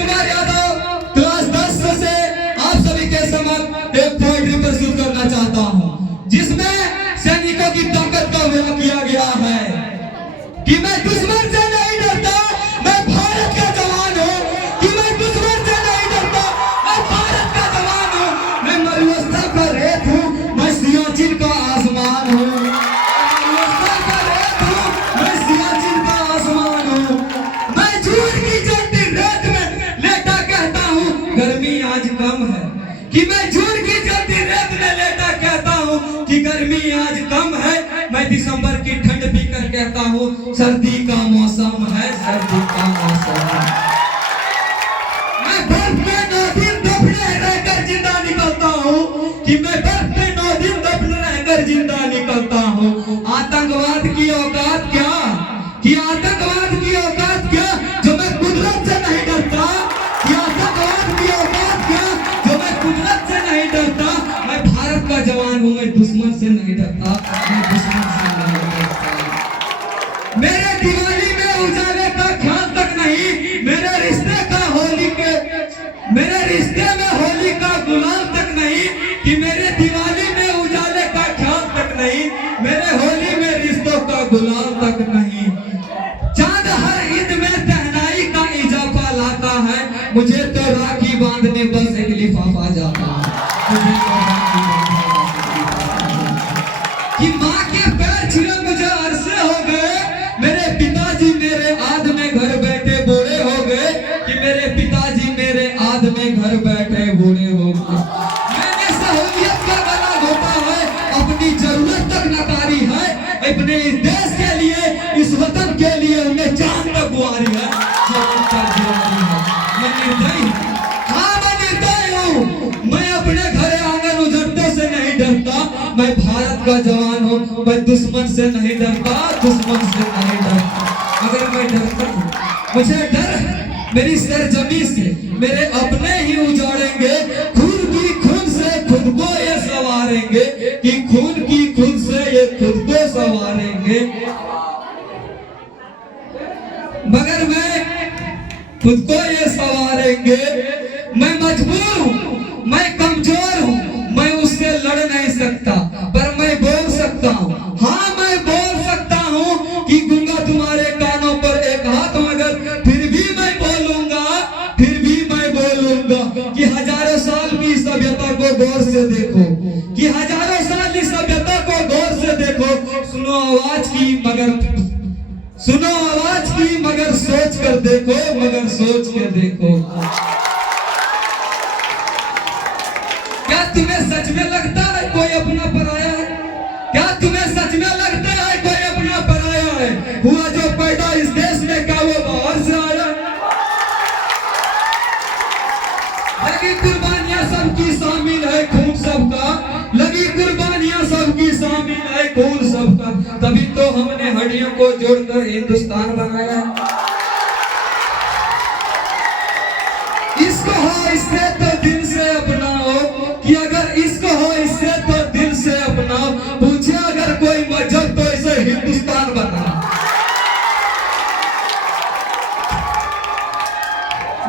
Kumar Yadav class 10 से आप सभी के समक्ष एक पोएट्री प्रस्तुत करना चाहता हूँ, जिसमें सैनिकों की ताकत का वर्णन किया गया है कि मैं दुश्मन से नहीं डरता, मैं भारत का जवान हूँ। कि मैं दुश्मन से नहीं डरता, मैं भारत का जवान हूँ। मैं मरुस्थल का रेत हूँ, मैं सियाचिन का आसमान हूँ। मरुस्थल का रेत हूँ, मैं सियाचिन का आसमान हूँ। मैं झूठ की जलती रेत में लेटा कहता हूँ गर्मी आज कम है। कि मैं झूठ की जलती रेत में लेटा कहता हूँ कि गर्मी आज कम है। मैं दिसंबर की ठंड पी कर कहता हूँ सर्दी का मौसम है, सर्दी का मौसम है। मैं बर्फ में 9 दिन दफने रहकर जिंदा निकलता हूँ। कि मैं बर्फ में 9 दिन दफने रहकर जिंदा निकलता हूँ। आतंकवाद की औकात क्या, कि आतंकवाद की औकात क्या जो मैं कुदरत से नहीं डरता। कि आतंकवाद की औकात क्या जो मैं कुदरत से नहीं डरता। मैं भारत का जवान हूँ, मैं दुश्मन से नहीं डरता, मैं दुश्मन से नहीं डरता। मेरे दिवाली में उजाले का ख्याल तक नहीं, मेरे रिश्ते का होली के, मेरे रिश्ते में होली का गुलाल तक नहीं। कि मेरे दिवाली में उजाले का ख्याल तक नहीं, मेरे होली में रिश्तों का गुलाल तक नहीं। चांद हर ईद में तहनाई का इजाफा लाता है, मुझे तो राखी बांधने बस एक लिफाफा जाता है। मुझे तो राखी बांधने कि माँ के पैर छिले मुझे अरसे हो गए। मेरे पिताजी मेरे आध में घर बैठे बूढ़े हो गए। कि मेरे पिताजी मेरे आध में घर बैठे बूढ़े हो गए। मैंने सहूलियत का गला घोटा है, अपनी जरूरत तक नकारी है। अपने इस देश के लिए, इस वतन के लिए उन्हें जान तक गुआरी है, जान तक गुआरी है। मैं निर्दयी, हाँ मैं निर्दयी हूँ। मैं अपने घर आंगन उजड़ने से नहीं डरता, मैं भारत का जवान हूँ। मैं दुश्मन से नहीं डरता, दुश्मन से नहीं डरता। अगर मैं डरता हूँ, मुझे डर है मेरी सरजमी से, मेरे अपने ही उजाड़ेंगे। खून की खून से खुद को ये संवारेंगे। कि खून की खून से ये खुद को संवारेंगे। मगर मैं खुद को ये संवारेंगे। मैं मजबूर हूँ, मैं कमजोर हूँ, मैं उससे लड़ नहीं सकता, पर मैं बोल सकता हूँ। हाँ मैं बोल सकता हूँ कि गूंगा तुम्हारे कानों पर एक हाथ मगर फिर भी मैं बोलूंगा, फिर भी मैं बोलूंगा। कि हजारों साल की सभ्यता को गौर से देखो, कि हजारों साल की सभ्यता को गौर से देखो। सुनो आवाज की मगर, सुनो आवाज की मगर सोच कर देखो, मगर सोच कर देखो। क्या तुम्हें सच में लगता है कोई अपना पराया है? क्या तुम्हें सच में लगता है कोई अपना पराया है? हुआ जो पैदा इस देश में का वो बाहर से आया। लगी कुर्बानियां सबकी शामिल है, खून सबका। लगी कुर्बानियां सबकी शामिल है, खून सबका। तभी तो हमने हड्डियों को जोड़कर हिंदुस्तान बनाया है। इसको हो इससे तो दिल से अपनाओ। कि अगर इसको हो इससे तो दिल से अपनाओ। पूछे अगर कोई मजहब तो इसे हिंदुस्तान बना।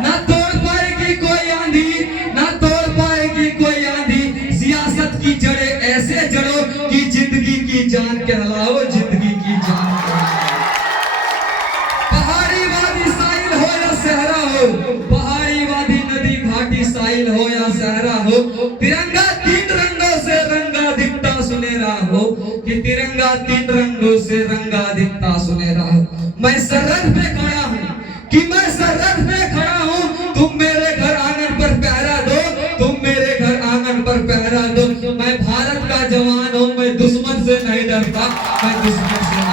ना तोड़ पाएगी कोई आंधी, ना तोड़ पाएगी कोई आंधी। सियासत की जड़ें ऐसे जड़ो कि जिंदगी की जान कहलाओ, जिंदगी की जान कहलाओ। पहाड़ी वादी साहिल हो या सहरा हो, पहाड़ी वादी नदी घाटी साहिल हो या सहरा हो। तिरंगा 3 रंगों से रंगा दिखता सुनहरा हो। कि तिरंगा 3 रंगों से रंगा दिखता सुनहरा हो। मैं सरहद पे खड़ा हूँ, कि मैं सरहद पे खड़ा हूँ। तुम मेरे घर आंगन पर पहरा दो, तुम मेरे घर आंगन पर पहरा दो। मैं भारत का जवान हूँ, मैं दुश्मन से नहीं डरता, मैं दुश्मन से